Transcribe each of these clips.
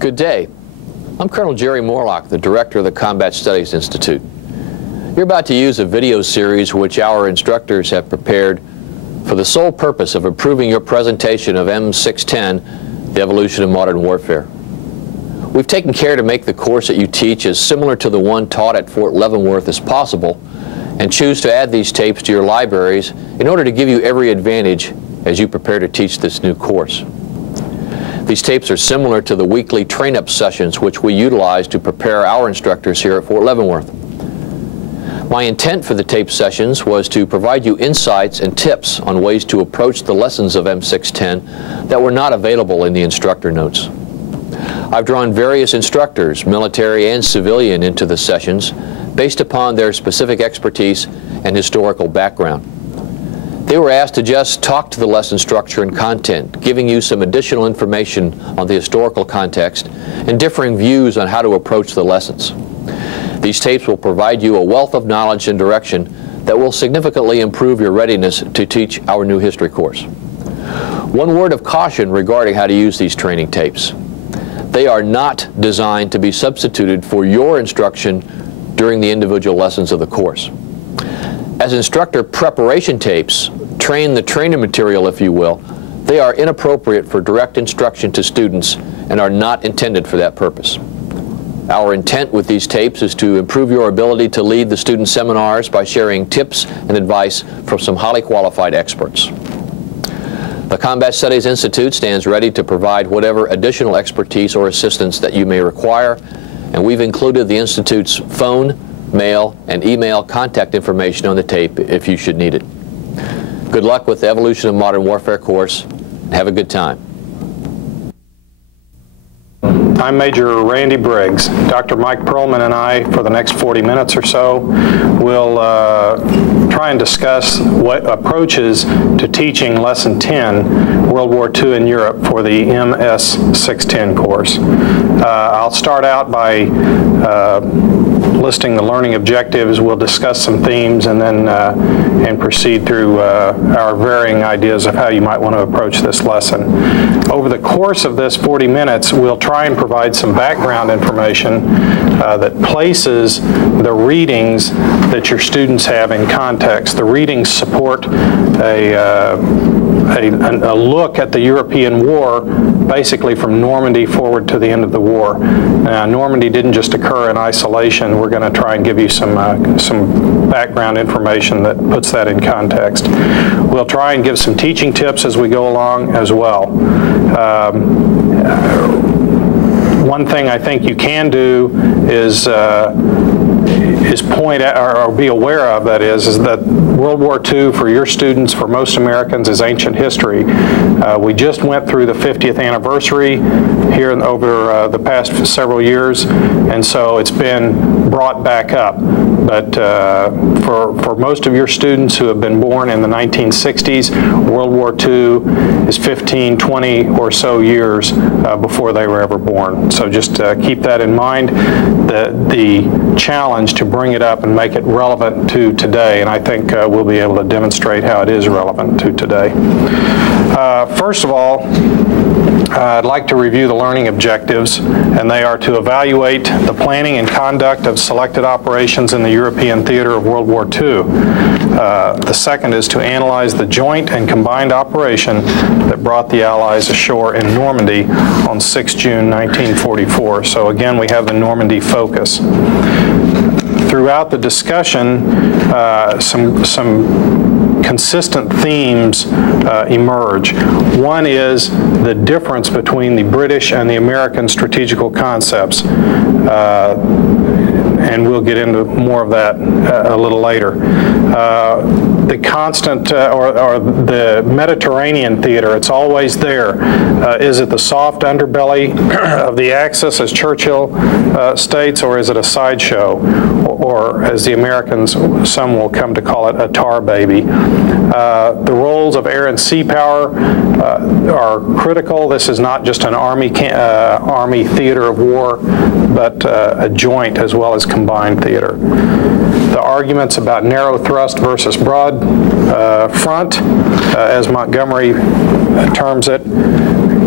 Good day. I'm Colonel Jerry Morlock, the Director of the Combat Studies Institute. You're about to use a video series which our instructors have prepared for the sole purpose of improving your presentation of M610, The Evolution of Modern Warfare. We've taken care to make the course that you teach as similar to the one taught at Fort Leavenworth as possible, and choose to add these tapes to your libraries in order to give you every advantage as you prepare to teach this new course. These tapes are similar to the weekly train-up sessions which we utilize to prepare our instructors here at Fort Leavenworth. My intent for the tape sessions was to provide you insights and tips on ways to approach the lessons of M610 that were not available in the instructor notes. I've drawn various instructors, military and civilian, into the sessions based upon their specific expertise and historical background. They were asked to just talk to the lesson structure and content, giving you some additional information on the historical context and differing views on how to approach the lessons. These tapes will provide you a wealth of knowledge and direction that will significantly improve your readiness to teach our new history course. One word of caution regarding how to use these training tapes. They are not designed to be substituted for your instruction during the individual lessons of the course. As instructor preparation tapes, train the trainer material if you will, they are inappropriate for direct instruction to students and are not intended for that purpose. Our intent with these tapes is to improve your ability to lead the student seminars by sharing tips and advice from some highly qualified experts. The Combat Studies Institute stands ready to provide whatever additional expertise or assistance that you may require, and we've included the Institute's phone, mail, and email contact information on the tape if you should need it. Good luck with the Evolution of Modern Warfare course. Have a good time. I'm Major Randy Briggs. Dr. Mike Perlman and I, for the next 40 minutes or so, will try and discuss what approaches to teaching Lesson 10, World War II in Europe, for the MS-610 course. I'll start out by listing the learning objectives. We'll discuss some themes and then and proceed through our varying ideas of how you might want to approach this lesson. Over the course of this 40 minutes, we'll try and provide some background information that places the readings that your students have in context. The readings support a look at the European War, basically from Normandy forward to the end of the war. Normandy didn't just occur in isolation. We're going to try and give you some background information that puts that in context. We'll try and give some teaching tips as we go along as well. One thing I think you can do is point out, or be aware of, that is that World War II for your students, for most Americans, is ancient history. We just went through the 50th anniversary here over the past several years, and so it's been brought back up. But for most of your students who have been born in the 1960s, World War II is 15, 20 or so years before they were ever born. So just keep that in mind, the challenge to bring it up and make it relevant to today, and I think we'll be able to demonstrate how it is relevant to today. First of all, I'd like to review the learning objectives, and they are to evaluate the planning and conduct of selected operations in the European theater of World War II. The second is to analyze the joint and combined operation that brought the Allies ashore in Normandy on 6 June 1944. So again, we have the Normandy focus. Throughout the discussion, some consistent themes emerge. One is the difference between the British and the American strategical concepts, and we'll get into more of that a little later. The constant, or the Mediterranean theater, it's always there. Is it the soft underbelly of the Axis, as Churchill states, or is it a sideshow? Or as the Americans, some will come to call it, a tar baby. The roles of air and sea power are critical. This is not just an army theater of war, but a joint as well as combined theater. The arguments about narrow thrust versus broad front, as Montgomery terms it,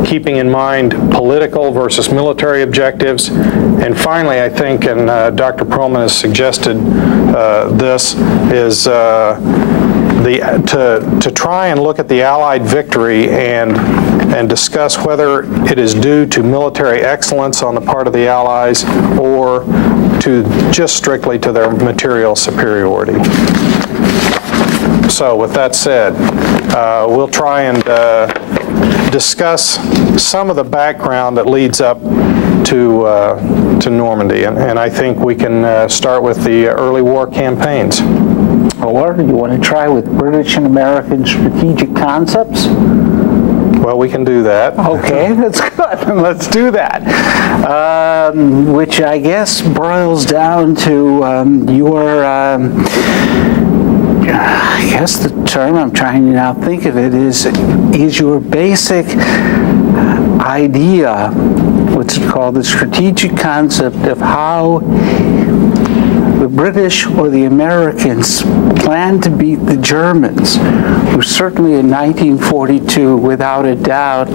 keeping in mind political versus military objectives. And finally, I think, and Dr. Perlman has suggested this, is to try and look at the Allied victory and discuss whether it is due to military excellence on the part of the Allies or to just strictly to their material superiority. So with that said, we'll try and discuss some of the background that leads up to Normandy, and I think we can start with the early war campaigns. Or you want to try with British and American strategic concepts? Well, we can do that. Okay, that's good. Let's do that. Which I guess boils down to your, I guess the term I'm trying to now think of it is your basic idea, what's it called, the strategic concept of how the British or the Americans planned to beat the Germans, who certainly in 1942, without a doubt,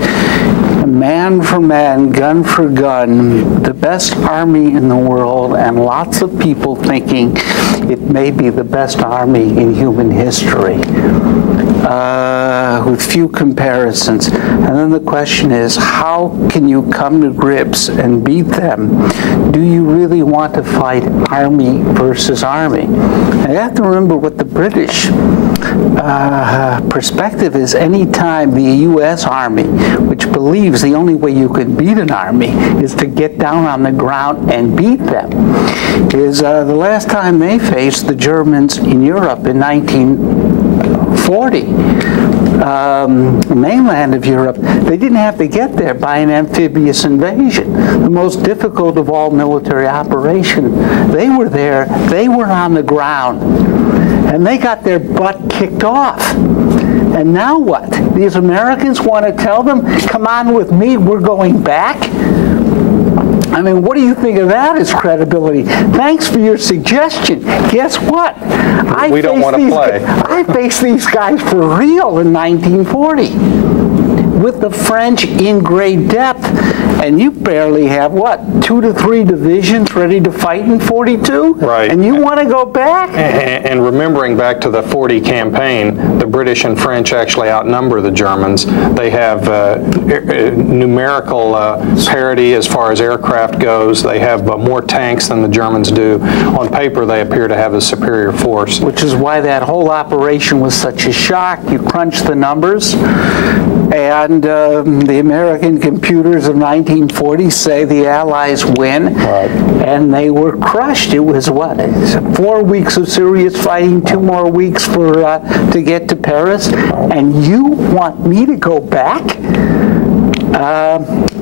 man for man, gun for gun, the best army in the world, and lots of people thinking it may be the best army in human history, with few comparisons. And then the question is, how can you come to grips and beat them? Do you really want to fight army versus army? And you have to remember what the British perspective is. Anytime the U.S. Army, which believes the only way you can beat an army is to get down on the ground and beat them, is the last time they faced the Germans in Europe in 1940. The mainland of Europe, they didn't have to get there by an amphibious invasion. The most difficult of all military operations. They were there, they were on the ground, and they got their butt kicked off. And now what? These Americans want to tell them, come on with me, we're going back? I mean, what do you think of that as credibility? Thanks for your suggestion. Guess what? We don't want to play. I faced these guys for real in 1940 with the French in great depth, and you barely have, what, 2 to 3 divisions ready to fight in 42? Right. And you want to go back? And remembering back to the 40 campaign, the British and French actually outnumber the Germans. They have numerical parity as far as aircraft goes. They have more tanks than the Germans do. On paper, they appear to have a superior force. Which is why that whole operation was such a shock. You crunch the numbers, and the American computers of 1940 say the Allies win, right, and they were crushed. It was what, 4 weeks of serious fighting, 2 more weeks for to get to Paris, and you want me to go back?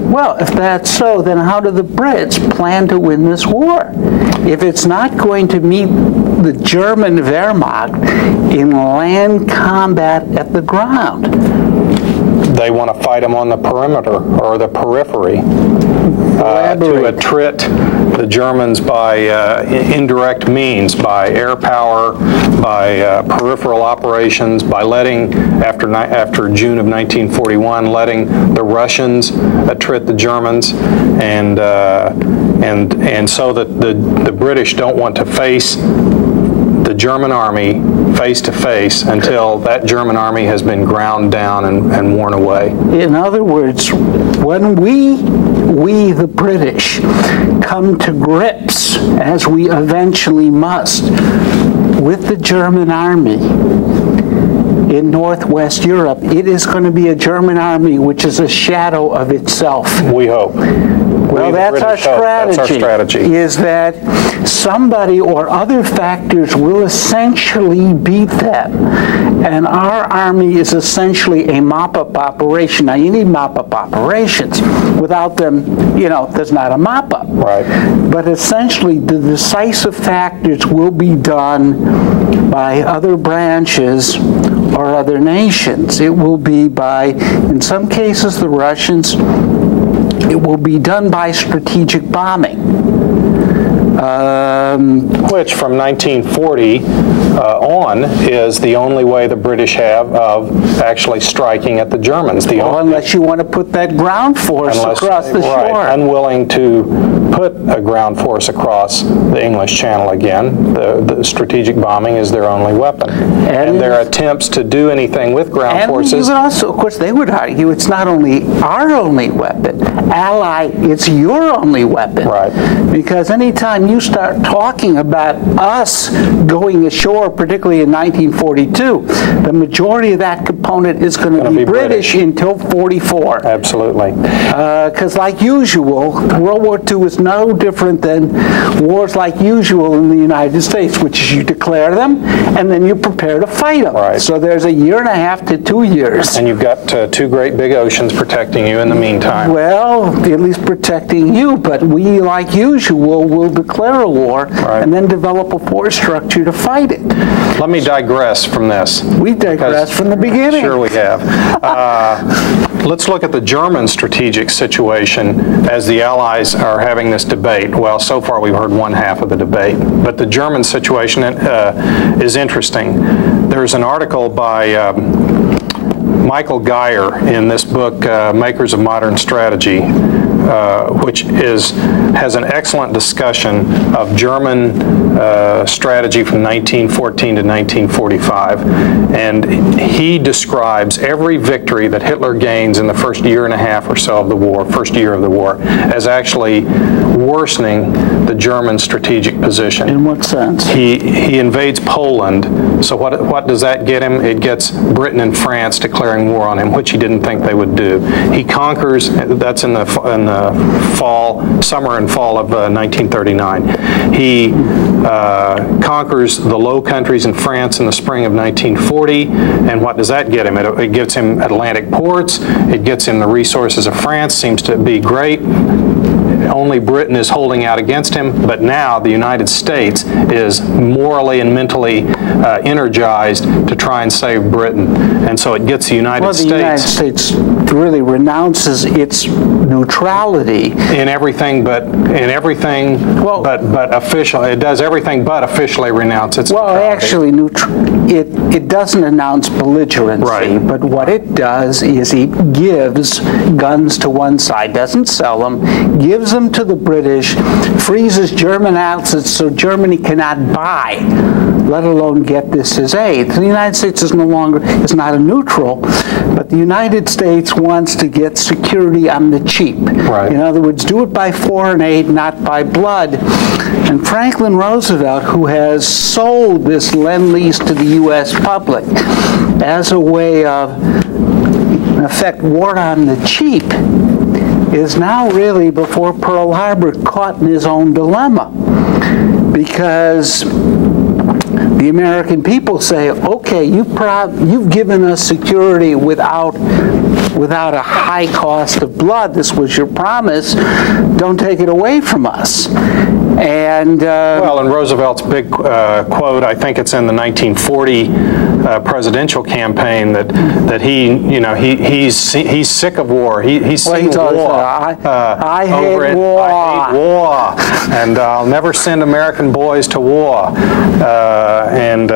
Well, if that's so, then how do the Brits plan to win this war? If it's not going to meet the German Wehrmacht in land combat at the ground, they want to fight them on the perimeter or the periphery to attrit the Germans by indirect means, by air power, by peripheral operations, by letting, after June of 1941, letting the Russians attrit the Germans, and so that the British don't want to face the German army face to face until that German army has been ground down and worn away. In other words, when we the British come to grips, as we eventually must, with the German army in Northwest Europe, it is going to be a German army which is a shadow of itself. We hope. Well, that's our strategy. That's our strategy. Is that somebody or other factors will essentially beat them. And our army is essentially a mop-up operation. Now, you need mop-up operations. Without them, you know, there's not a mop-up. Right. But essentially, the decisive factors will be done by other branches or other nations. It will be by, in some cases, the Russians. It will be done by strategic bombing. Which from 1940 on is the only way the British have of actually striking at the Germans. Unless you want to put that ground force across the shore. Right, unwilling to put a ground force across the English Channel again. The strategic bombing is their only weapon. And their attempts to do anything with ground forces. You would also, of course, they would argue it's not only our only weapon. Ally, it's your only weapon. Right. Because anytime you start talking about us going ashore, particularly in 1942, the majority of that component is going to be British until 44. Absolutely. Because like usual, World War II is no different than wars like usual in the United States, which is you declare them and then you prepare to fight them. Right. So there's a year and a half to 2 years. And you've got two great big oceans protecting you in the meantime. Well, at least protecting you, but we, like usual, will declare a war and then develop a force structure to fight it. Let me digress from this. We digressed from the beginning. Sure we have. Let's look at the German strategic situation as the Allies are having this debate. Well, so far we've heard one half of the debate, but the German situation is interesting. There's an article by Michael Geyer in this book, Makers of Modern Strategy, which has an excellent discussion of German strategy from 1914 to 1945. And he describes every victory that Hitler gains in the first year and a half or so of the war, first year of the war, as actually worsening the German strategic position. In what sense? He invades Poland. So what does that get him? It gets Britain and France declaring war on him, which he didn't think they would do. He conquers, that's in the summer and fall of 1939. He conquers the Low Countries in France in the spring of 1940, and what does that get him? It gets him Atlantic ports, it gets him the resources of France, seems to be great. Only Britain is holding out against him, but now the United States is morally and mentally energized to try and save Britain. And so it gets the United States... Well, the United States really renounces its neutrality. In everything but official. It does everything but officially renounce its neutrality. Well, actually, it doesn't announce belligerency, right. But what it does is it gives guns to one side, doesn't sell them, gives them to the British, freezes German assets so Germany cannot buy, let alone get this as aid. The United States is not a neutral, but the United States wants to get security on the cheap. Right. In other words, do it by foreign aid, not by blood. And Franklin Roosevelt, who has sold this Lend-Lease to the U.S. public as a way of, in effect, war on the cheap, is now really, before Pearl Harbor, caught in his own dilemma. Because the American people say, okay, you've given us security without a high cost of blood. This was your promise. Don't take it away from us. And well, in Roosevelt's big quote, I think it's in the 1940 presidential campaign, that he's sick of war. He's seen war. I hate war. I hate war, and I'll never send American boys to war. And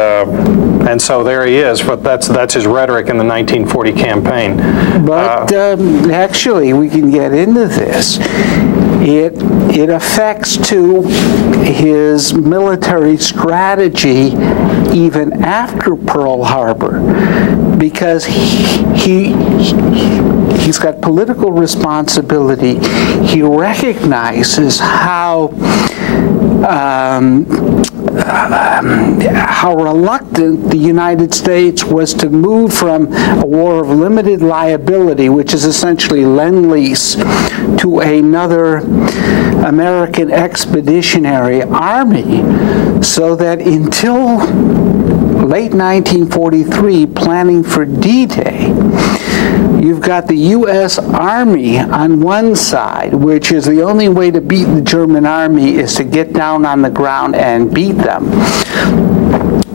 so there he is. But that's his rhetoric in the 1940 campaign. But actually, we can get into this. It affects, too, his military strategy even after Pearl Harbor, because he's got political responsibility. He recognizes how reluctant the United States was to move from a war of limited liability, which is essentially Lend-Lease, to another American Expeditionary Army, so that until late 1943, planning for D-Day, you've got the U.S. Army on one side, which is the only way to beat the German army is to get down on the ground and beat them.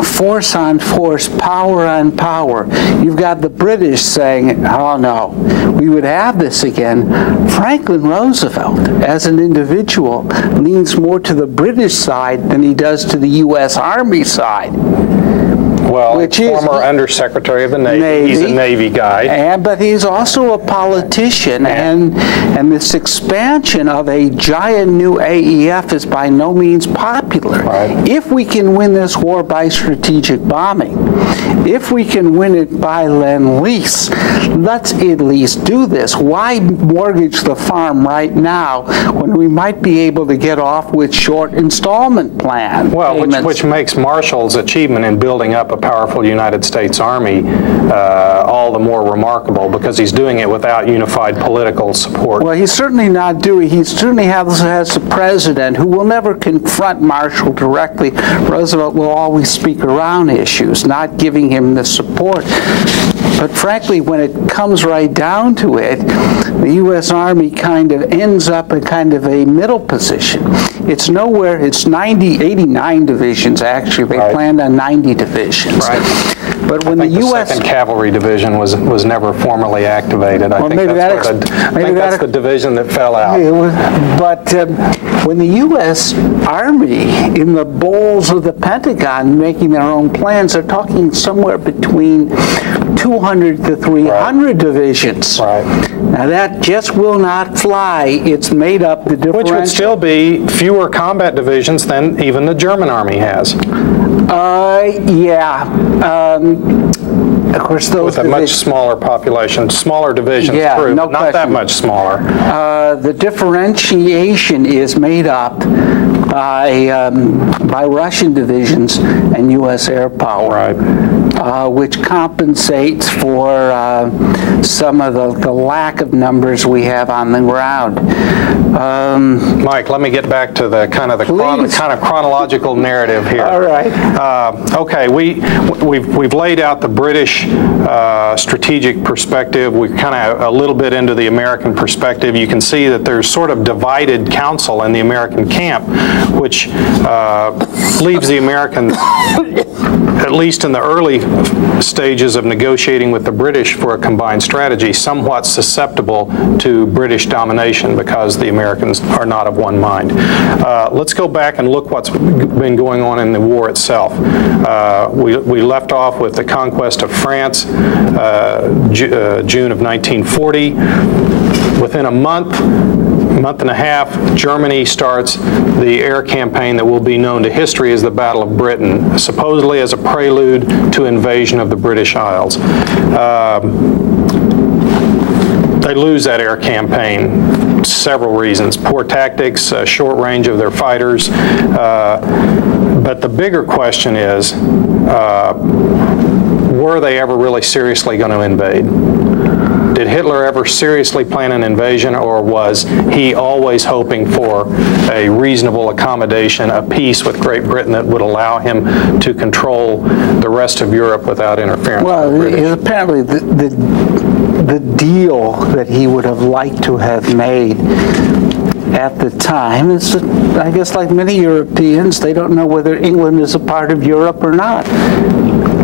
force on force, power on power. You've got the British saying, oh no, we would have this again. Franklin Roosevelt, as an individual, leans more to the British side than he does to the U.S. Army side. Well, former Undersecretary of the Navy. He's a Navy guy. But he's also a politician, and this expansion of a giant new AEF is by no means popular. Right. If we can win this war by strategic bombing, if we can win it by Lend-Lease, let's at least do this. Why mortgage the farm right now when we might be able to get off with short installment plan payments? Which makes Marshall's achievement in building up a powerful United States Army all the more remarkable, because he's doing it without unified political support. Well, he's certainly not doing. He certainly has a president who will never confront Marshall directly. Roosevelt will always speak around issues, not giving him the support. But frankly, when it comes right down to it, the U.S. Army kind of ends up in kind of a middle position. It's nowhere, it's 89 divisions actually. They planned on 90 divisions. Right. But when the U.S. the 2nd Cavalry Division was never formally activated. I think that's the division that fell out. But when the U.S. Army, in the bowls of the Pentagon, making their own plans, they're talking somewhere between 200 to 300 divisions. Right. Now that just will not fly. It's made up the differential. Which would still be fewer combat divisions than even the German Army has. Of course, those with a much smaller population, smaller divisions, true, no but not that much smaller. The differentiation is made up by Russian divisions and U.S. air power, which compensates for some of the lack of numbers we have on the ground. Mike, let me get back to the kind of chronological narrative here. All right. Okay, we've laid out the British strategic perspective. We're kind of a little bit into the American perspective. You can see that there's sort of divided counsel in the American camp, which leaves the Americans, at least in the early stages of negotiating with the British for a combined strategy, somewhat susceptible to British domination because the Americans are not of one mind. Let's go back and look what's been going on in the war itself. We left off with the conquest of France, June of 1940. Within a month and a half, Germany starts the air campaign that will be known to history as the Battle of Britain, supposedly as a prelude to invasion of the British Isles. They lose that air campaign. Several reasons: poor tactics, short range of their fighters. But the bigger question is, were they ever really seriously going to invade? Did Hitler ever seriously plan an invasion, or was he always hoping for a reasonable accommodation, a peace with Great Britain that would allow him to control the rest of Europe without interference? Well, apparently the deal that he would have liked to have made at the time is, I guess, like many Europeans, they don't know whether England is a part of Europe or not.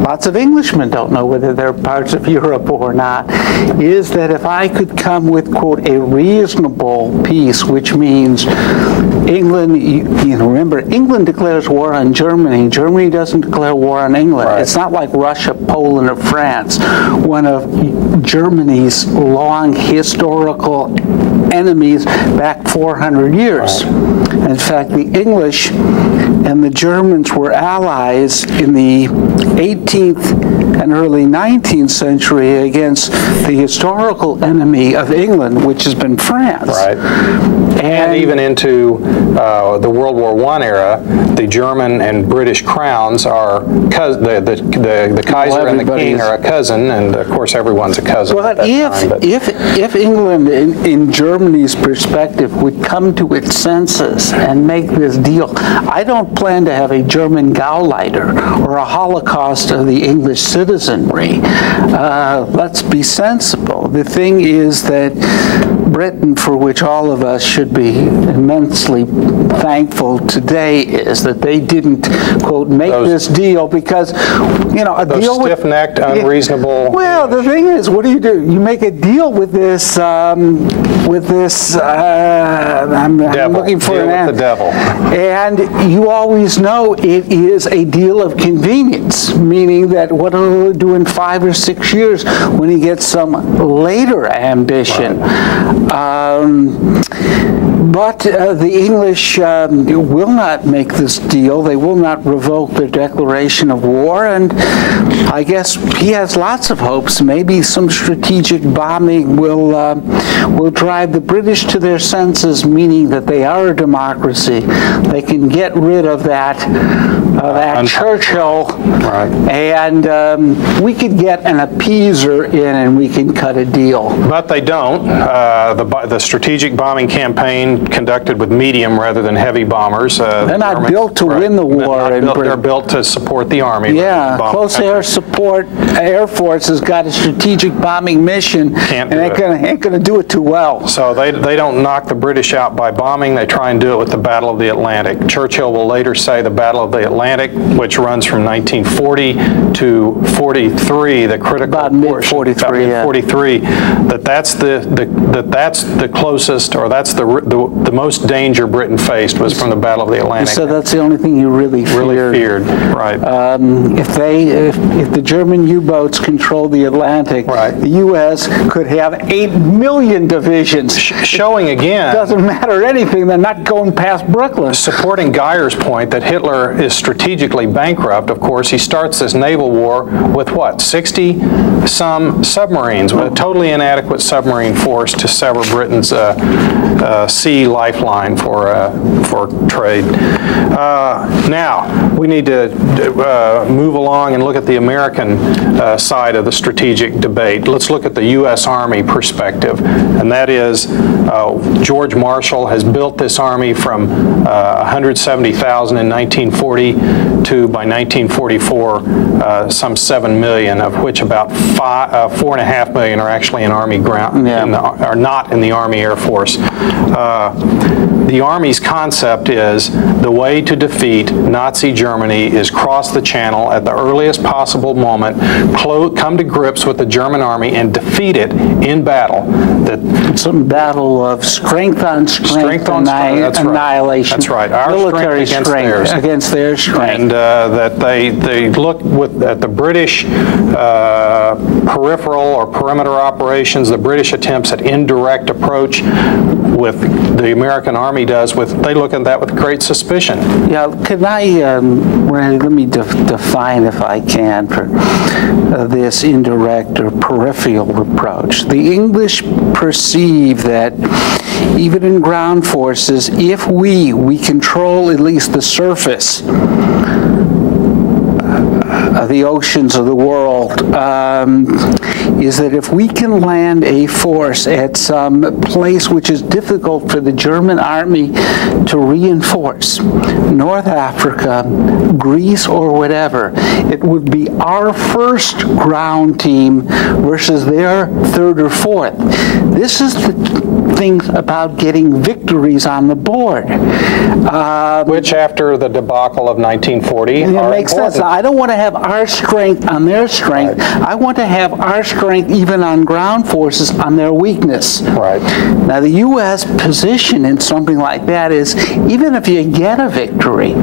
Lots of Englishmen don't know whether they're parts of Europe or not, is that if I could come with, quote, a reasonable peace, which means England, you know, remember, England declares war on Germany. Germany doesn't declare war on England. Right. It's not like Russia, Poland, or France, one of Germany's long historical enemies back 400 years. Right. In fact, the English and the Germans were allies in the 18th and early 19th century against the historical enemy of England, which has been France. Right. And even into the World War I era, the German and British crowns are the Kaiser and the King are a cousin, and of course everyone's a cousin. But if England, in Germany's perspective, would come to its senses and make this deal, I don't plan to have a German Gauleiter or a Holocaust of the English citizenry. Let's be sensible. The thing is that Britain, for which all of us should be immensely thankful today, is that they didn't, quote, make this deal because, you know, a deal with... stiff-necked, unreasonable... Well, the thing is, what do? You make a deal with this, I'm looking for deal an with the devil. And you always know it is a deal of convenience, meaning that what will he do in 5 or 6 years when he gets some later ambition? Right. But the English will not make this deal. They will not revoke their declaration of war, and I guess he has lots of hopes. Maybe some strategic bombing will drive the British to their senses, meaning that they are a democracy. They can get rid of that Churchill, right. And we could get an appeaser in, and we can cut a deal. But they don't. The strategic bombing campaign conducted with medium rather than heavy bombers. They're not built to win the war in Britain. They're built to support the Army. Yeah, close air support. Air Force has got a strategic bombing mission, and ain't going to do it too well. So they don't knock the British out by bombing. They try and do it with the Battle of the Atlantic. Churchill will later say the Battle of the Atlantic, which runs from 1940 to 43, the critical about mid-43, yeah. 43, that's the closest, or that's the most danger Britain faced was from the Battle of the Atlantic. So that's the only thing you really feared. Right. If the German U-boats control the Atlantic, right. the U.S. could have 8 million divisions. Showing again, it doesn't matter anything. They're not going past Brooklyn. Supporting Geyer's point that Hitler is strategically bankrupt. Of course, he starts this naval war with what, 60-some submarines, with a totally inadequate submarine force to sever Britain's sea lifeline for trade. Now, we need to move along and look at the American side of the strategic debate. Let's look at the U.S. Army perspective, and that is George Marshall has built this Army from 170,000 in 1940 to, by 1944, some 7 million, of which about 4.5 million are actually in Army ground, are not in the Army Air Force. The Army's concept is the way to defeat Nazi Germany is cross the Channel at the earliest possible moment, come to grips with the German Army and defeat it in battle. Some battle of strength on strength, annihilation. That's right. Our military strength against their strength. And that they look at the British peripheral or perimeter operations, the British attempts at indirect approach with the American Army they look at that with great suspicion. Yeah, can I, let me define, if I can, for this indirect or peripheral approach. The English perceive that even in ground forces, if we control at least the surface of the oceans of the world, is that if we can land a force at some place which is difficult for the German army to reinforce, North Africa, Greece, or whatever, it would be our first ground team versus their third or fourth. This is the thing about getting victories on the board. Which, after the debacle of 1940, it makes important. sense. I don't want to have our strength on their strength. Right. I want to have our strength even on ground forces on their weakness. Right. Now, the U.S. position in something like that is, even if you get a victory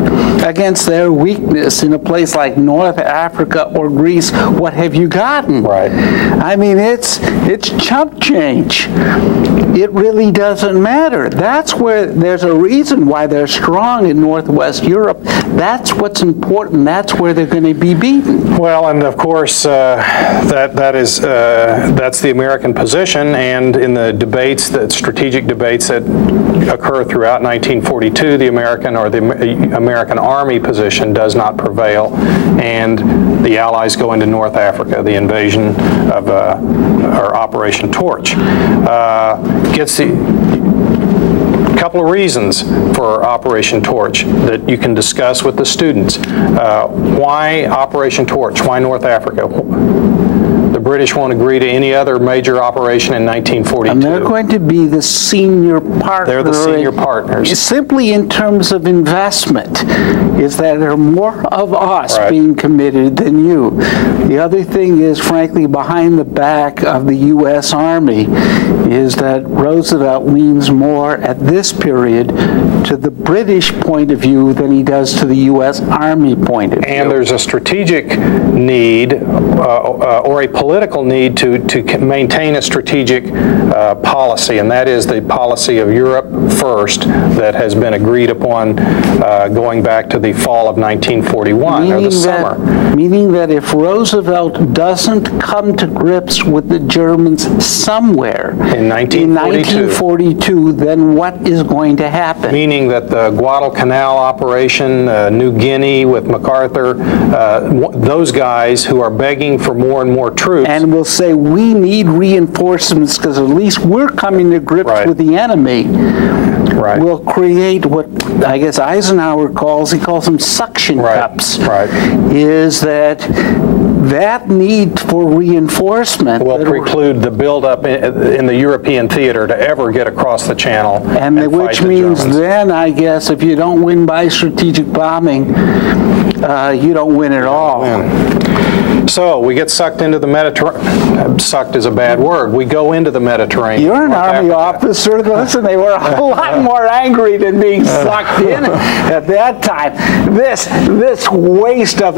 against their weakness in a place like North Africa or Greece, what have you gotten? Right. I mean, it's chump change. It really doesn't matter. That's where there's a reason why they're strong in Northwest Europe. That's what's important. That's where they're going to be beaten. Well, and of course, that's the American position, and in the debates, the strategic debates that occur throughout 1942, the American Army position does not prevail, and the Allies go into North Africa. The invasion of or Operation Torch gets the couple of reasons for Operation Torch that you can discuss with the students. Why Operation Torch? Why North Africa? The British won't agree to any other major operation in 1942. And they're going to be the senior partner. They're the senior partners. Simply in terms of investment, is that there are more of us Right. being committed than you. The other thing is, frankly, behind the back of the U.S. Army is that Roosevelt leans more at this period to the British point of view than he does to the U.S. Army point of view. And there's a strategic need or a political need to maintain a strategic policy, and that is the policy of Europe first that has been agreed upon going back to the fall of 1941, or the summer. Meaning that if Roosevelt doesn't come to grips with the Germans somewhere In 1942, then what is going to happen? meaning that the Guadalcanal operation, New Guinea with MacArthur, those guys who are begging for more and more troops. And will say, we need reinforcements because at least we're coming to grips Right. with the enemy. Right. Will create what I guess Eisenhower calls them suction Right. cups. Right. Is that need for reinforcement Will preclude the buildup in the European theater to ever get across the channel. and fight which the means Germans. then, I guess, if you don't win by strategic bombing, you don't win at all. So we get sucked into the Mediterranean. Sucked is a bad word. We go into the Mediterranean. You're an North Army Africa. officer. Listen, they were a lot more angry than being sucked in at that time. This waste of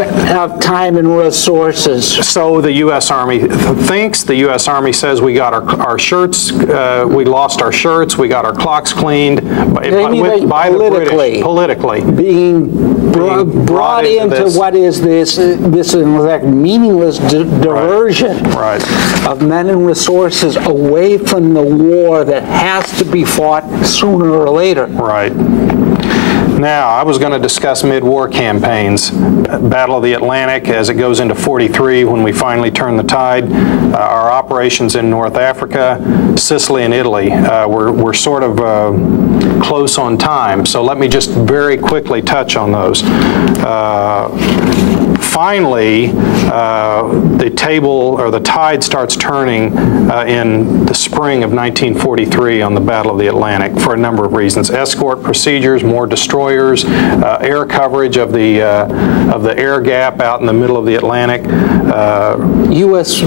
time and resources. So the U.S. Army thinks. The U.S. Army says we got our shirts. We lost our shirts. We got our clocks cleaned by the British. Politically. Being brought into this. what is this in fact meaningless diversion Right. of men and resources away from the war that has to be fought sooner or later. Right. Now, I was going to discuss mid-war campaigns. Battle of the Atlantic as it goes into 43 when we finally turn the tide. Our operations in North Africa, Sicily, and Italy. We're sort of close on time, so let me just very quickly touch on those. Finally, the table or the tide starts turning in the spring of 1943 on the Battle of the Atlantic for a number of reasons. Escort procedures, more destroyers, air coverage of the air gap out in the middle of the Atlantic. U.S.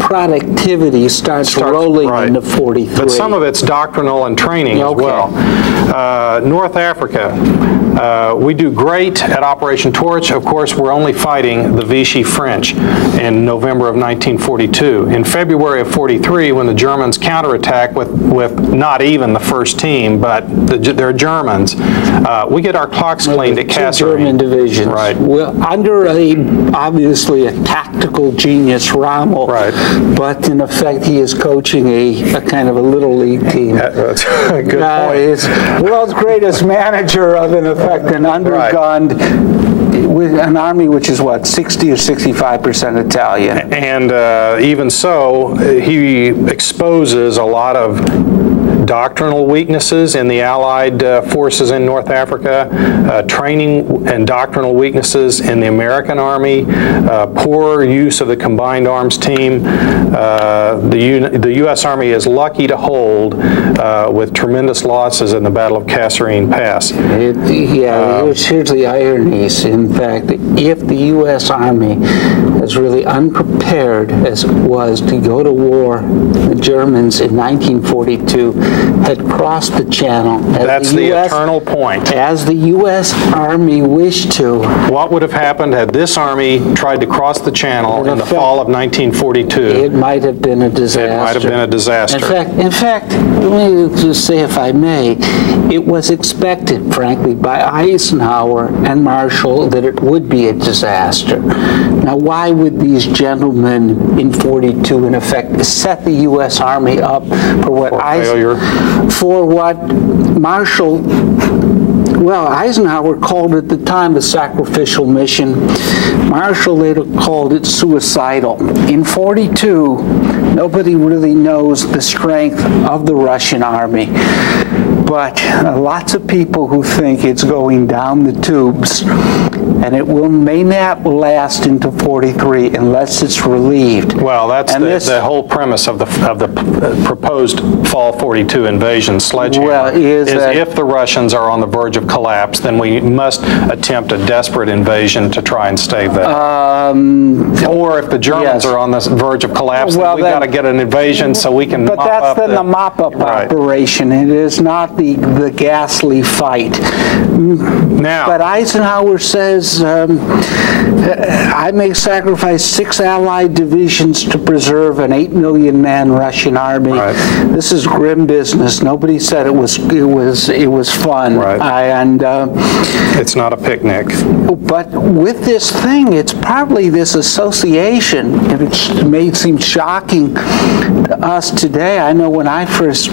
productivity starts rolling right. into 43. But some of it's doctrinal and training as well. North Africa. We do great at Operation Torch. Of course, we're only fighting the Vichy French in November of 1942. In February of 43, when the Germans counterattack with not even the first team, but their Germans, we get our clocks cleaned at Kasserine. German divisions. Right. Well, under obviously a tactical genius, Rommel. Right. But in effect, he is coaching a kind of a little league team. That's a good point. He's world's greatest manager of, in effect, an undergunned with an army which is what, 60 or 65% Italian. And even so, he exposes a lot of doctrinal weaknesses in the Allied forces in North Africa, training and doctrinal weaknesses in the American Army, poor use of the combined arms team. The U.S. Army is lucky to hold with tremendous losses in the Battle of Kasserine Pass. Here's the ironies. In fact, if the U.S. Army is really unprepared as it was to go to war, the Germans in 1942 had crossed the channel. That's the eternal point. As the U.S. Army wished to. What would have happened had this army tried to cross the channel in the fall of 1942? It might have been a disaster. It might have been a disaster. In fact, let me just say, if I may, it was expected, frankly, by Eisenhower and Marshall that it would be a disaster. Now, why would these gentlemen in 42, in effect, set the U.S. Army up for what Marshall, well, Eisenhower called it at the time a sacrificial mission. Marshall later called it suicidal. In 42, nobody really knows the strength of the Russian army. but lots of people who think it's going down the tubes, and it may not last into 43 unless it's relieved. Well, that's the whole premise of the proposed Fall 42 invasion sledgehammer, is if the Russians are on the verge of collapse, then we must attempt a desperate invasion to try and stave that. Or if the Germans are on the verge of collapse, then we've got to get an invasion so we can mop up. But that's the mop-up operation. It is not the ghastly fight. Now, but Eisenhower says, I may sacrifice 6 Allied divisions to preserve an 8 million man Russian army. Right. This is grim business. Nobody said it was fun. Right. And it's not a picnic. But with this thing, it's probably this association. It may seem shocking to us today. I know when I first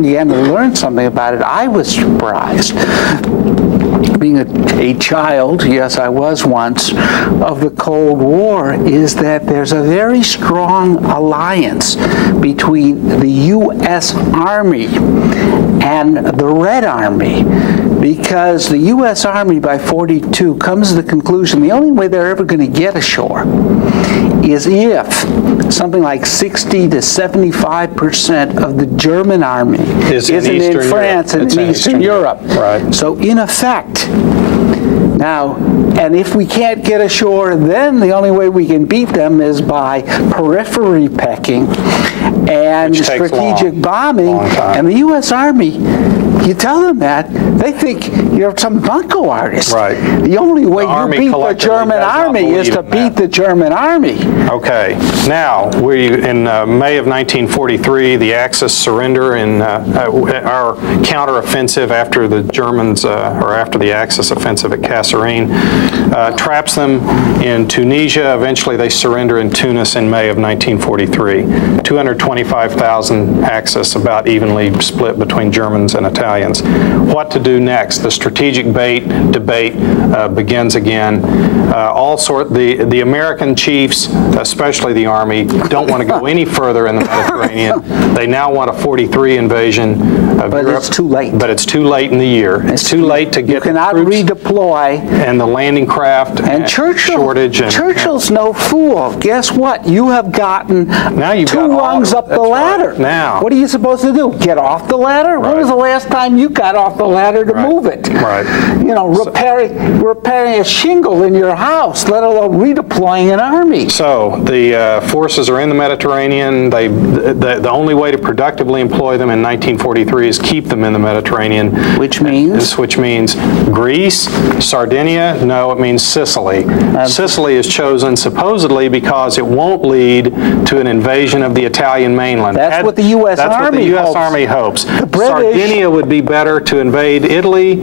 began to learn something about it, I was surprised. Being a child, yes, I was once, of the Cold War, is that there's a very strong alliance between the U.S. Army and the Red Army, because the U.S. Army by 42 comes to the conclusion the only way they're ever going to get ashore is if something like 60 to 75% of the German army isn't in France and in Eastern Europe. Right. So in effect, now, and if we can't get ashore, then the only way we can beat them is by periphery pecking and strategic bombing. And the U.S. Army, you tell them that, they think you're some bunco artist. Right. The only way you beat the German army is to beat the German army. Okay. Now, in May of 1943, the Axis surrender in our counteroffensive after the Germans, or after the Axis offensive at Kasserine, traps them in Tunisia. Eventually, they surrender in Tunis in May of 1943. 225,000 Axis, about evenly split between Germans and Italians. What to do next? The strategic debate begins again. The American chiefs, especially the Army, don't want to go any further in the Mediterranean. They now want a 43 invasion of Europe. But it's too late. But it's too late in the year. It's too late to get You cannot redeploy. And the landing craft and Churchill, shortage. Churchill's no fool. Guess what? You have gotten now you've 2 got rungs up the ladder. Right. Now. What are you supposed to do? Get off the ladder? Right. When was the last time you got off the ladder to move it? Right. You know, repairing a shingle in your house, let alone redeploying an army. So the forces are in the Mediterranean. The only way to productively employ them in 1943 is keep them in the Mediterranean. Which means? Which means Greece, Sardinia. No, it means Sicily. Sicily is chosen supposedly because it won't lead to an invasion of the Italian mainland. That's what the U.S. Army hopes. Sardinia would be better to invade Italy,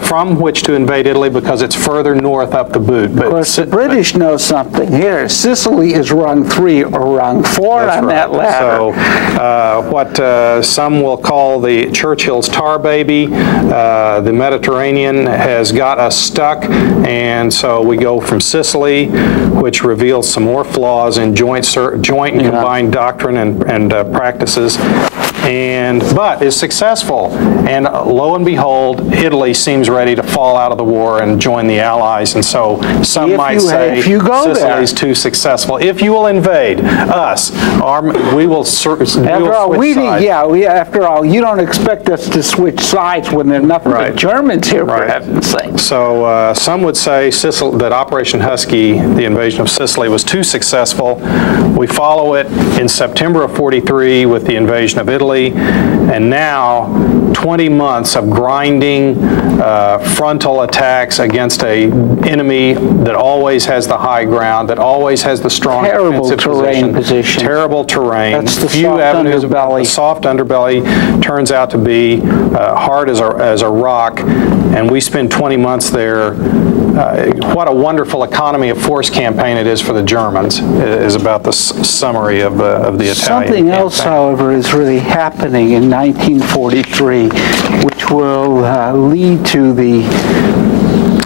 from which to invade Italy because it's further north up the boot. But of course, the British know something here. Sicily is rung 3 or rung 4 on that ladder. So what some will call the Churchill's tar baby, the Mediterranean has got us stuck, and so we go from Sicily, which reveals some more flaws in joint and combined doctrine and practices, but is successful. And lo and behold, Italy seems ready to fall out of the war and join the Allies. And so some might say Sicily's too successful. If you will invade us, we will switch sides. After all, you don't expect us to switch sides when there's nothing but Germans here, for heaven's sake. So some would say that Operation Husky, the invasion of Sicily, was too successful. We follow it in September of 43 with the invasion of Italy, and now 20 months of grinding frontal attacks against an enemy that always has the high ground, that always has the strong defensive position. Terrible terrain. That's the soft underbelly. The soft underbelly turns out to be hard as a rock, and we spend 20 months there. What a wonderful economy of force campaign it is for the Germans, is about the summary of the Italian Something else, however, is really happening in 1943, which will lead to the,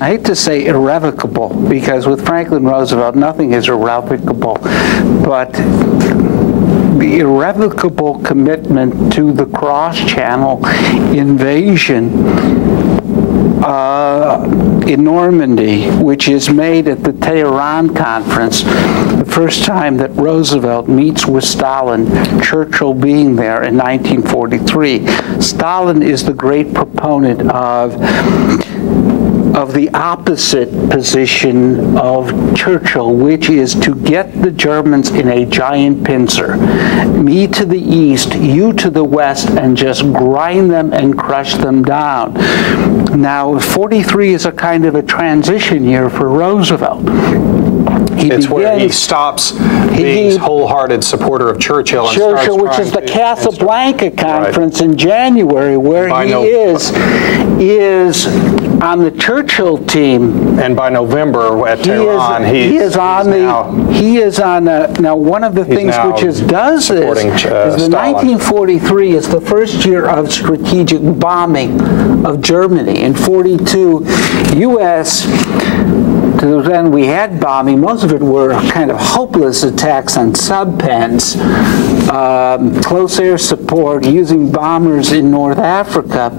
I hate to say irrevocable, because with Franklin Roosevelt, nothing is irrevocable, but irrevocable commitment to the cross-channel invasion in Normandy, which is made at the Tehran Conference, the first time that Roosevelt meets with Stalin, Churchill being there in 1943. Stalin is the great proponent of the opposite position of Churchill, which is to get the Germans in a giant pincer. Me to the east, you to the west, and just grind them and crush them down. Now, 43 is a kind of a transition year for Roosevelt. It's where he stops being wholehearted supporter of Churchill, and Churchill, which is the Casablanca Conference in January, where he is on the Churchill team. And by November at Tehran, now one of the things which does this is the 1943 is the first year of strategic bombing of Germany. In 42, U.S. Then we had bombing. Most of it were kind of hopeless attacks on sub-pens, close air support, using bombers in North Africa.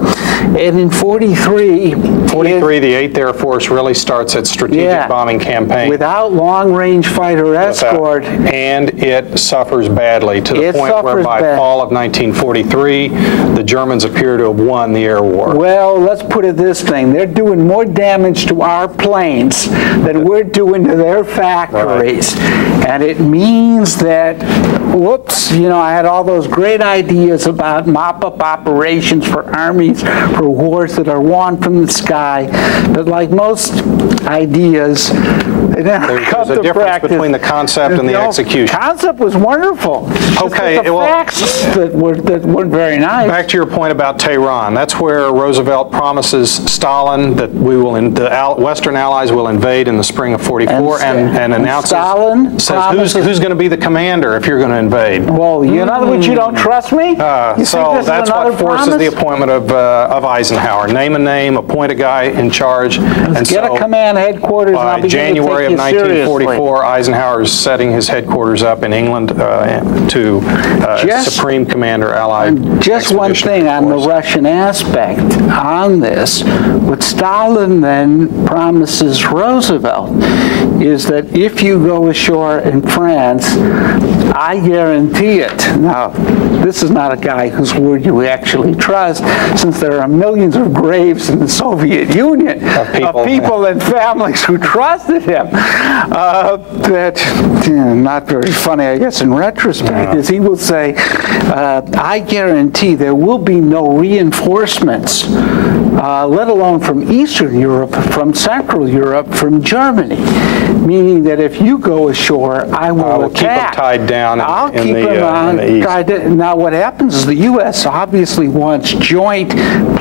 And in 43, the 8th Air Force really starts its strategic bombing campaign. Without long-range fighter escort. And it suffers badly to the point where by fall of 1943, the Germans appear to have won the air war. Well, let's put it this thing. They're doing more damage to our planes than we're doing to their factories. Right. And it means that, whoops, you know, I had all those great ideas about mop-up operations for armies, for wars that are won from the sky, but like most ideas, they never come to practice. There's a difference between the concept and the execution. The concept was wonderful. Okay, the facts that weren't very nice. Back to your point about Tehran. That's where Roosevelt promises Stalin that the Western Allies will invade in the spring of 44, and announces, says who's going to be the commander if you're going to invade. Well, in other words, you don't trust me? So that's what forces the appointment of Eisenhower. Name a name, appoint a guy in charge. Let's get a command headquarters. By January of 1944, Eisenhower is setting his headquarters up in England to Supreme Commander Allied. Just one thing on the Russian aspect on this. What Stalin then promises Roosevelt is that if you go ashore in France, I guarantee it. Now, this is not a guy whose word you actually trust, since there are millions of graves in the Soviet Union of people and families who trusted him. Not very funny, I guess, in retrospect, is he will say, I guarantee there will be no reinforcements, let alone from Eastern Europe, from Central Europe, from Germany. Meaning that if you go ashore, I will attack. Keep them tied down in the east. Now, what happens is the U.S. obviously wants joint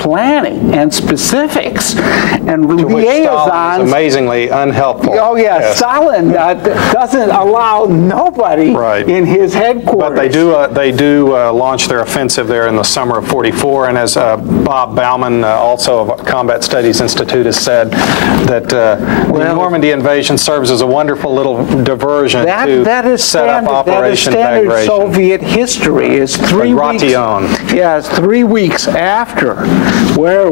planning and specifics and liaisons. Is amazingly unhelpful. Oh yeah, yes. Stalin doesn't allow nobody in his headquarters. But they do launch their offensive there in the summer of 44, and as Bob Bauman, also of Combat Studies Institute, has said, that the Normandy invasion serves as a wonderful little diversion to set up Operation Bagration. That is standard Soviet history. Is 3 weeks. Yeah, it's 3 weeks after, where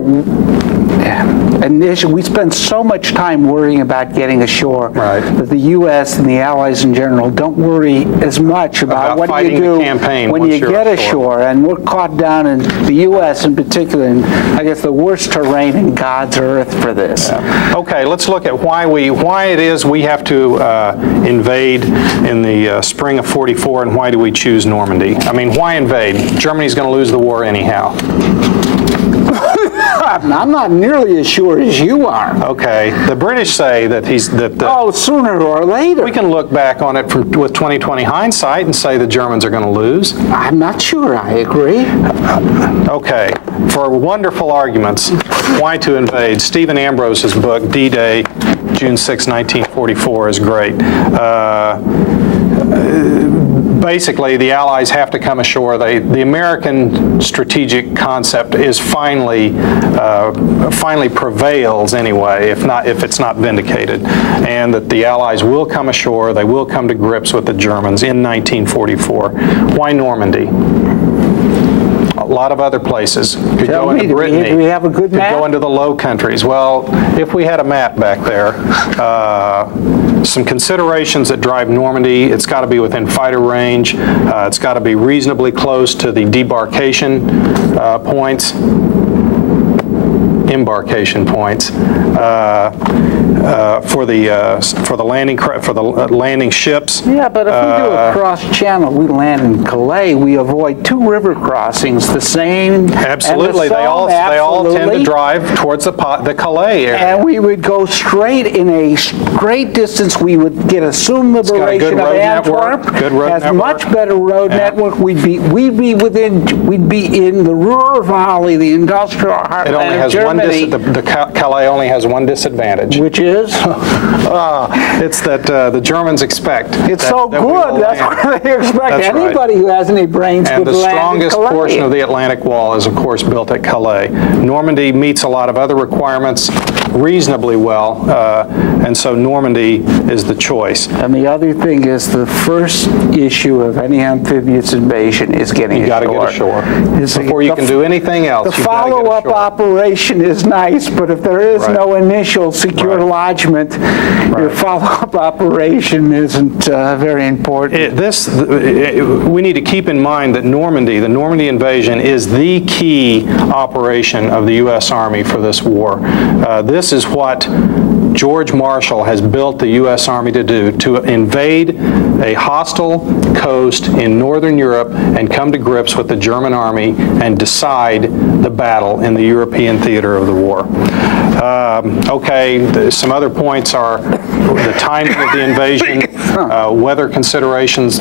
initially we spend so much time worrying about getting ashore that the U.S. and the Allies in general don't worry as much about what do you do when you get ashore. And we're caught down in the U.S. in particular, in I guess the worst terrain in God's earth for this. Yeah. Okay, let's look at why it is we have to invade in the spring of 44, and why do we choose Normandy? I mean, why invade? Germany's going to lose the war anyhow. I'm not nearly as sure as you are. Okay. The British say that sooner or later. We can look back on it with 20/20 hindsight and say the Germans are going to lose. I'm not sure I agree. Okay. For wonderful arguments, why to invade, Stephen Ambrose's book, D-Day, June 6, 1944, is great. basically, the Allies have to come ashore. The American strategic concept is finally prevails anyway, if it's not vindicated, and that the Allies will come ashore. They will come to grips with the Germans in 1944. Why Normandy? A lot of other places. Could go into Brittany. Do we have a good map? Could go into the Low Countries. Well, if we had a map back there, some considerations that drive Normandy: it's got to be within fighter range. It's got to be reasonably close to the embarkation points for the landing ships. Yeah, but if we do a cross channel, we land in Calais. We avoid 2 river crossings. The Seine. Absolutely, and the Somme, they all tend to drive towards the Calais area. And we would go straight in a straight distance. We would get assumed liberation of Antwerp. Good road has network. Much better road network. We'd be in the Ruhr Valley, the industrial heartland of Germany. The Calais only has one disadvantage. Which is? It's that the Germans expect. It's so good. That's what they expect. That's Anybody who has any brains and would the land strongest in Calais. portion of the Atlantic Wall is, of course, built at Calais. Normandy meets a lot of other requirements reasonably well, and so Normandy is the choice. And the other thing is the first issue of any amphibious invasion is getting ashore. You got to get ashore. Before you can do anything else, the follow-up operation is nice, but if there is no initial secure lodgment, your follow-up operation isn't very important. We need to keep in mind that the Normandy invasion is the key operation of the U.S. Army for this war. This is what George Marshall has built the U.S. Army to do, to invade a hostile coast in Northern Europe and come to grips with the German Army and decide the battle in the European theater of the war. Some other points are the timing of the invasion, weather considerations,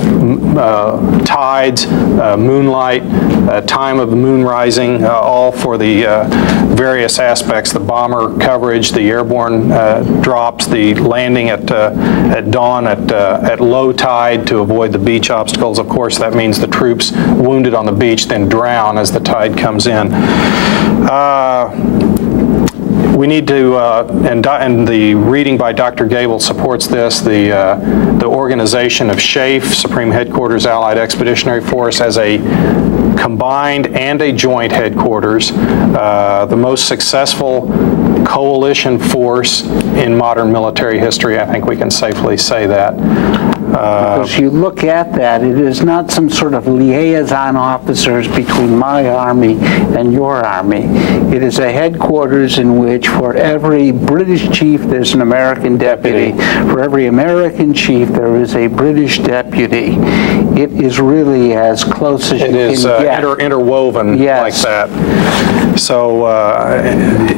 tides, moonlight, time of the moon rising, all for the various aspects, the bomber coverage, the airborne drops, the landing at dawn at low tide to avoid the beach obstacles. Of course, that means the troops wounded on the beach then drown as the tide comes in. We need to, and the reading by Dr. Gable supports this, the organization of SHAEF, Supreme Headquarters Allied Expeditionary Force, as a combined and a joint headquarters, the most successful coalition force in modern military history. I think we can safely say that. Because you look at that, it is not some sort of liaison officers between my army and your army. It is a headquarters in which for every British chief there's an American deputy. For every American chief there is a British deputy. It is really as close as you can get. It is interwoven like that. So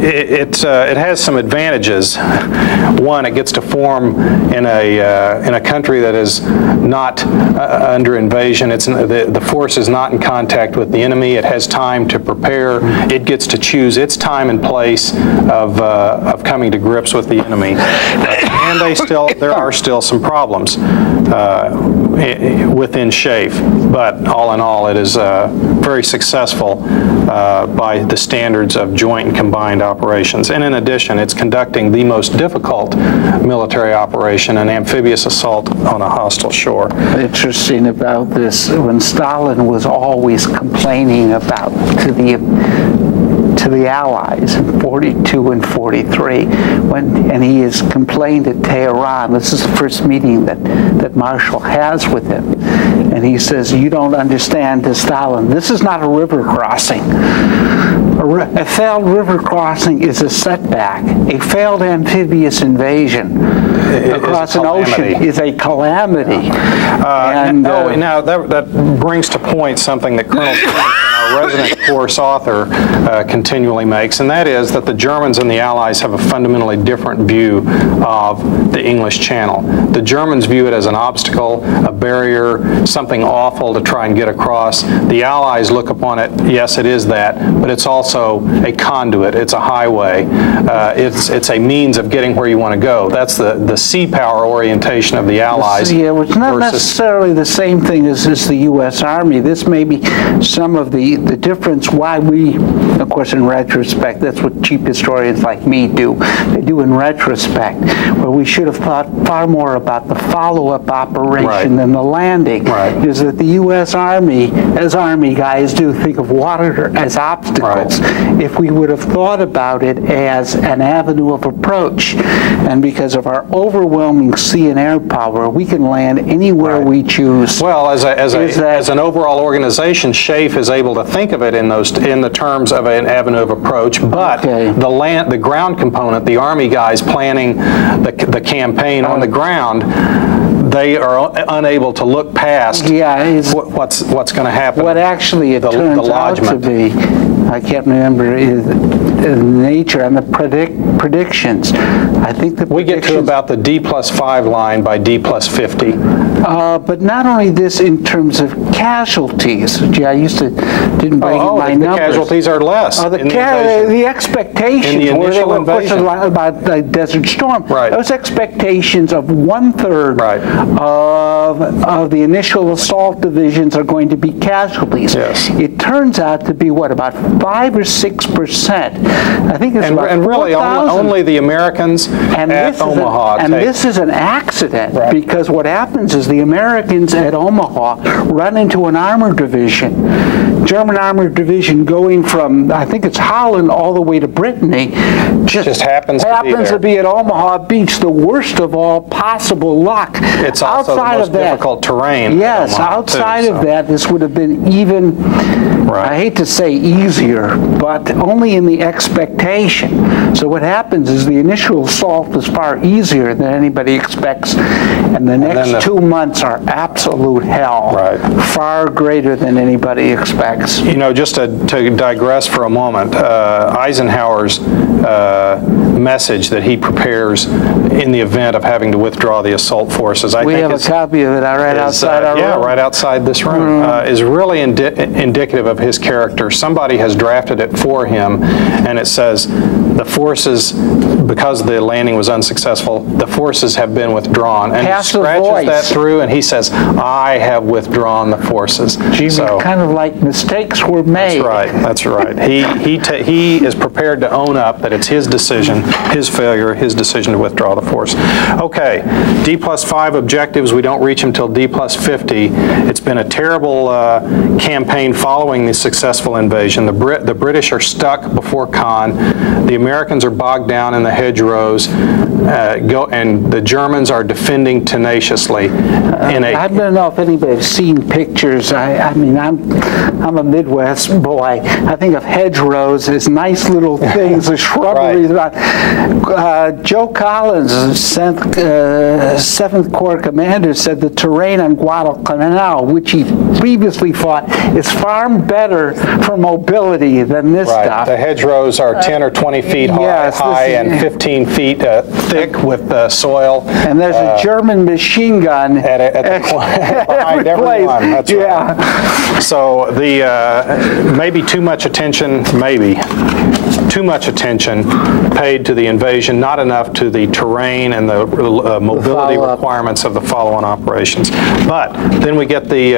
it has some advantages. One, it gets to form in a country that is not under invasion. The force is not in contact with the enemy. It has time to prepare. It gets to choose its time and place of coming to grips with the enemy. And there are still some problems within SHAEF. But all in all, it is very successful by the standards of joint and combined operations. And in addition, it's conducting the most difficult military operation, an amphibious assault on a hostile shore. Interesting about this, when Stalin was always complaining about to the Allies in 42 and 43, and he has complained at Tehran. This is the first meeting that Marshall has with him. And he says, you don't understand to Stalin, this is not a river crossing. A failed river crossing is a setback. A failed amphibious invasion across an ocean is a calamity. Now that brings to point something that Colonel Stalin in our our resident course author continually makes, and that is that the Germans and the Allies have a fundamentally different view of the English Channel. The Germans view it as an obstacle, a barrier, something awful to try and get across. The Allies look upon it, yes, it is that, but it's also a conduit, it's a highway, it's a means of getting where you want to go. That's the sea power orientation of the Allies. Yeah, it's not necessarily the same thing as the U.S. Army. This may be some of the difference why we, of course, in retrospect, that's what cheap historians like me do. They do in retrospect, where we should have thought far more about the follow-up operation than the landing. Is that the U.S. Army, as Army guys do, think of water as obstacles. If we would have thought about it as an avenue of approach, and because of our overwhelming sea and air power, we can land anywhere we choose. Well, as an overall organization, SHAEF is able to think of it in the terms of an avenue of approach, but the ground component, the Army guys planning the campaign on the ground, they are unable to look past what's going to happen. What actually it turns out to be, I can't remember the nature and the predictions. I think the we get to about the D+5 line by D+50. But not only this in terms of casualties. Gee, I didn't bring in my numbers. The casualties are less. The expectations in the initial invasion about the Desert Storm. Those expectations of 1/3 of the initial assault divisions are going to be casualties. It turns out to be what, about 5 or 6%. I think it's about and really only the Americans at Omaha and this is an accident because what happens is the Americans at Omaha run into an armored division, German armored division going from, I think it's Holland all the way to Brittany, just happens to be at Omaha Beach, the worst of all possible luck. It's also the most difficult terrain. Yes, outside of that, this would have been even, I hate to say easier, but only in the expectation. So what happens is the initial assault is far easier than anybody expects, and the next 2 months are absolute hell, far greater than anybody expects. You know, just to digress for a moment, Eisenhower's message that he prepares in the event of having to withdraw the assault forces. We have a copy of it right outside our room. Yeah, right outside this room. Is really indicative of his character. Somebody has drafted it for him, and it says, the forces, because the landing was unsuccessful, the forces have been withdrawn. And he scratches that through, and he says, I have withdrawn the forces. So, kind of like mistakes were made. That's right. He is prepared to own up that it's his decision, his failure, his decision to withdraw the force. Okay, D+5 objectives, we don't reach them till D+50. It's been a terrible campaign following the successful invasion. The British are stuck before Caen. The Americans are bogged down in the hedgerows, and the Germans are defending tenaciously. I don't know if anybody's seen pictures. I mean, I'm a Midwest boy. I think of hedgerows as nice little things, the shrubberies. Joe Collins, 7th Corps commander, said the terrain on Guadalcanal, which he previously thought is far better for mobility than this stuff. The hedgerows are 10 or 20 feet high and 15 feet thick with soil. And there's a German machine gun behind every one. That's right. So maybe too much attention, too much attention paid to the invasion, not enough to the terrain and the mobility requirements of the follow-on operations. But then we get the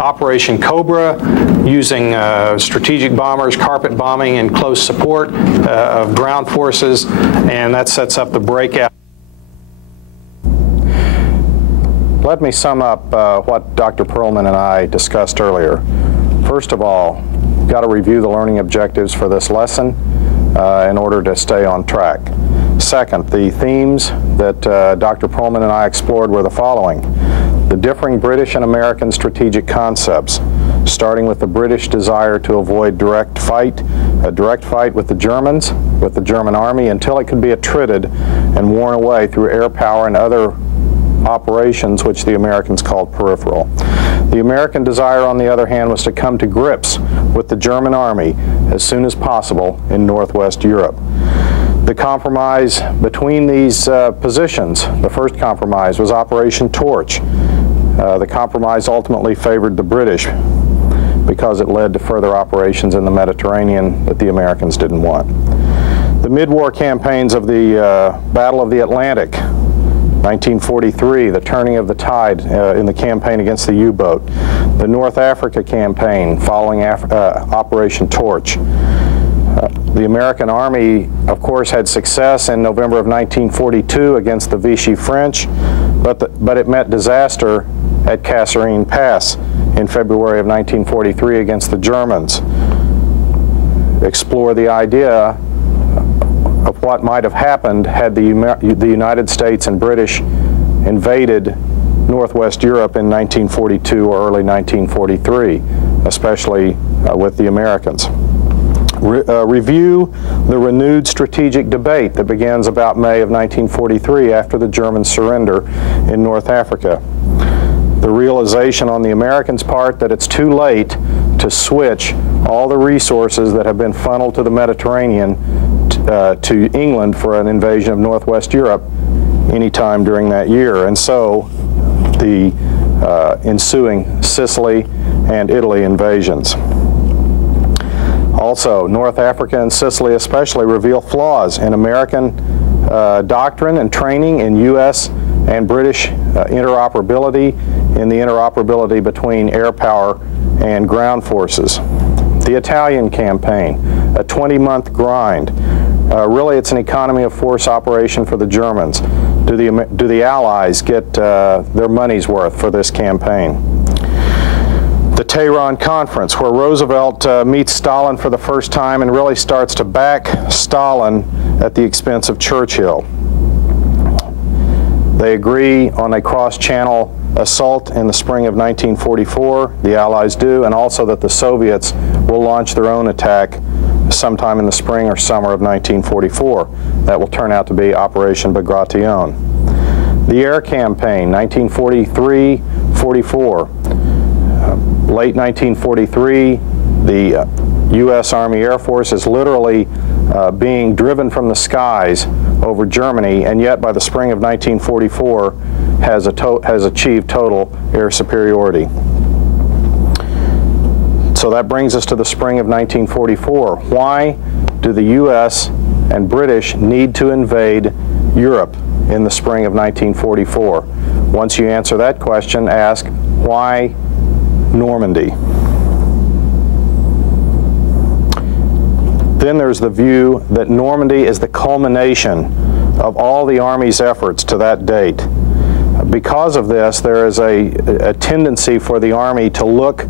Operation Cobra, using strategic bombers, carpet bombing, and close support of ground forces, and that sets up the breakout. Let me sum up what Dr. Perlman and I discussed earlier. First of all, you've got to review the learning objectives for this lesson in order to stay on track. Second, the themes that Dr. Perlman and I explored were the following: the differing British and American strategic concepts, starting with the British desire to avoid a direct fight with the Germans, with the German army, until it could be attrited and worn away through air power and other operations which the Americans called peripheral. The American desire, on the other hand, was to come to grips with the German army as soon as possible in Northwest Europe. The compromise between these positions, the first compromise, was Operation Torch. The compromise ultimately favored the British because it led to further operations in the Mediterranean that the Americans didn't want. The mid-war campaigns of the Battle of the Atlantic, 1943, the turning of the tide in the campaign against the U-boat, the North Africa campaign following Operation Torch. The American Army, of course, had success in November of 1942 against the Vichy French, but it met disaster at Kasserine Pass in February of 1943 against the Germans. Explore the idea of what might have happened had the United States and British invaded Northwest Europe in 1942 or early 1943, especially with the Americans. Review the renewed strategic debate that begins about May of 1943 after the German surrender in North Africa. The realization on the Americans' part that it's too late to switch all the resources that have been funneled to the Mediterranean to England for an invasion of Northwest Europe anytime during that year. And so the ensuing Sicily and Italy invasions. Also, North Africa and Sicily especially reveal flaws in American doctrine and training, in U.S. and British interoperability, in the interoperability between air power and ground forces. The Italian campaign, a 20-month grind. Really, it's an economy of force operation for the Germans. Do the Allies get their money's worth for this campaign? The Tehran Conference, where Roosevelt meets Stalin for the first time and really starts to back Stalin at the expense of Churchill. They agree on a cross-channel assault in the spring of 1944, the Allies do, and also that the Soviets will launch their own attack sometime in the spring or summer of 1944. That will turn out to be Operation Bagration. The air campaign, 1943-44. Late 1943, the U.S. Army Air Force is literally being driven from the skies over Germany, and yet by the spring of 1944 has achieved total air superiority. So that brings us to the spring of 1944. Why do the U.S. and British need to invade Europe in the spring of 1944? Once you answer that question, ask, why Normandy? Then there's the view that Normandy is the culmination of all the Army's efforts to that date. Because of this, there is a tendency for the Army to look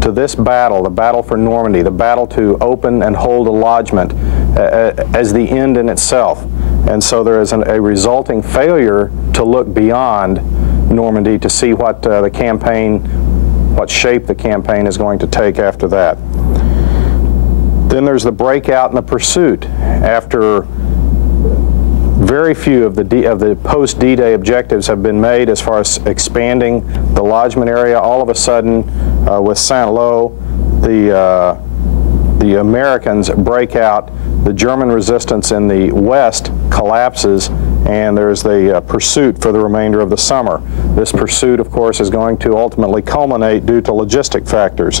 to this battle, the battle for Normandy, the battle to open and hold a lodgment, as the end in itself. And so there is a resulting failure to look beyond Normandy to see what the campaign, what shape the campaign is going to take after that. Then there's the breakout and the pursuit. After very few of the post-D-Day objectives have been made as far as expanding the lodgment area, all of a sudden with Saint-Lô, the Americans break out. The German resistance in the west collapses, and there's the pursuit for the remainder of the summer. This pursuit, of course, is going to ultimately culminate due to logistic factors.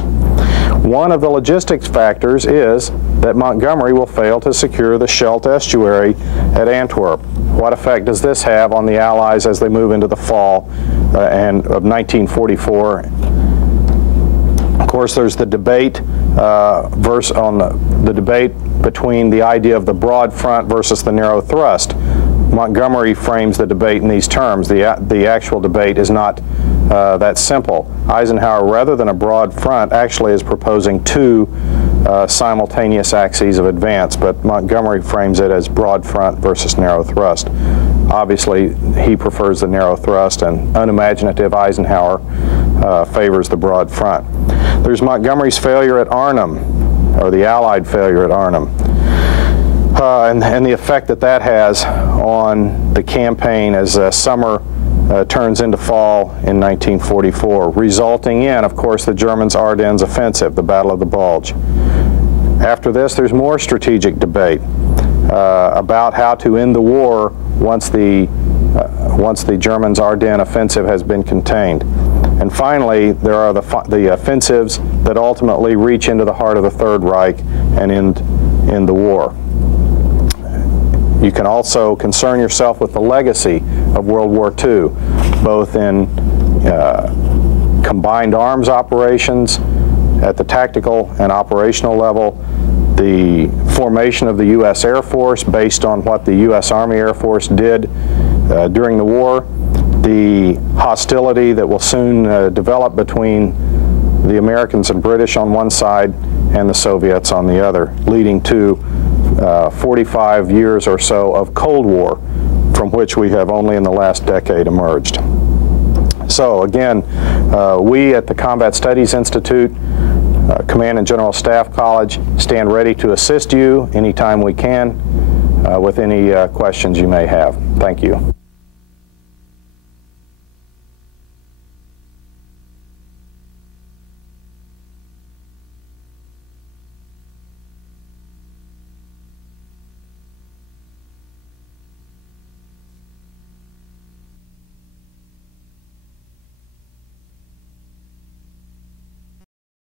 One of the logistics factors is that Montgomery will fail to secure the Scheldt estuary at Antwerp. What effect does this have on the Allies as they move into the fall of 1944? Of course, there's the debate the debate between the idea of the broad front versus the narrow thrust. Montgomery frames the debate in these terms. The actual debate is not that simple. Eisenhower, rather than a broad front, actually is proposing two simultaneous axes of advance, but Montgomery frames it as broad front versus narrow thrust. Obviously, he prefers the narrow thrust, and unimaginative Eisenhower favors the broad front. There's Montgomery's failure at Arnhem, or the Allied failure at Arnhem, and the effect that that has on the campaign as summer turns into fall in 1944, resulting in, of course, the Germans' Ardennes offensive, the Battle of the Bulge. After this, there's more strategic debate about how to end the war once the Germans' Ardennes offensive has been contained. And finally, there are the offensives that ultimately reach into the heart of the Third Reich and end the war. You can also concern yourself with the legacy of World War II, both in combined arms operations at the tactical and operational level, the formation of the U.S. Air Force based on what the U.S. Army Air Force did during the war, the hostility that will soon develop between the Americans and British on one side and the Soviets on the other, leading to 45 years or so of Cold War, from which we have only in the last decade emerged. So again, we at the Combat Studies Institute, Command and General Staff College, stand ready to assist you anytime we can with any questions you may have. Thank you.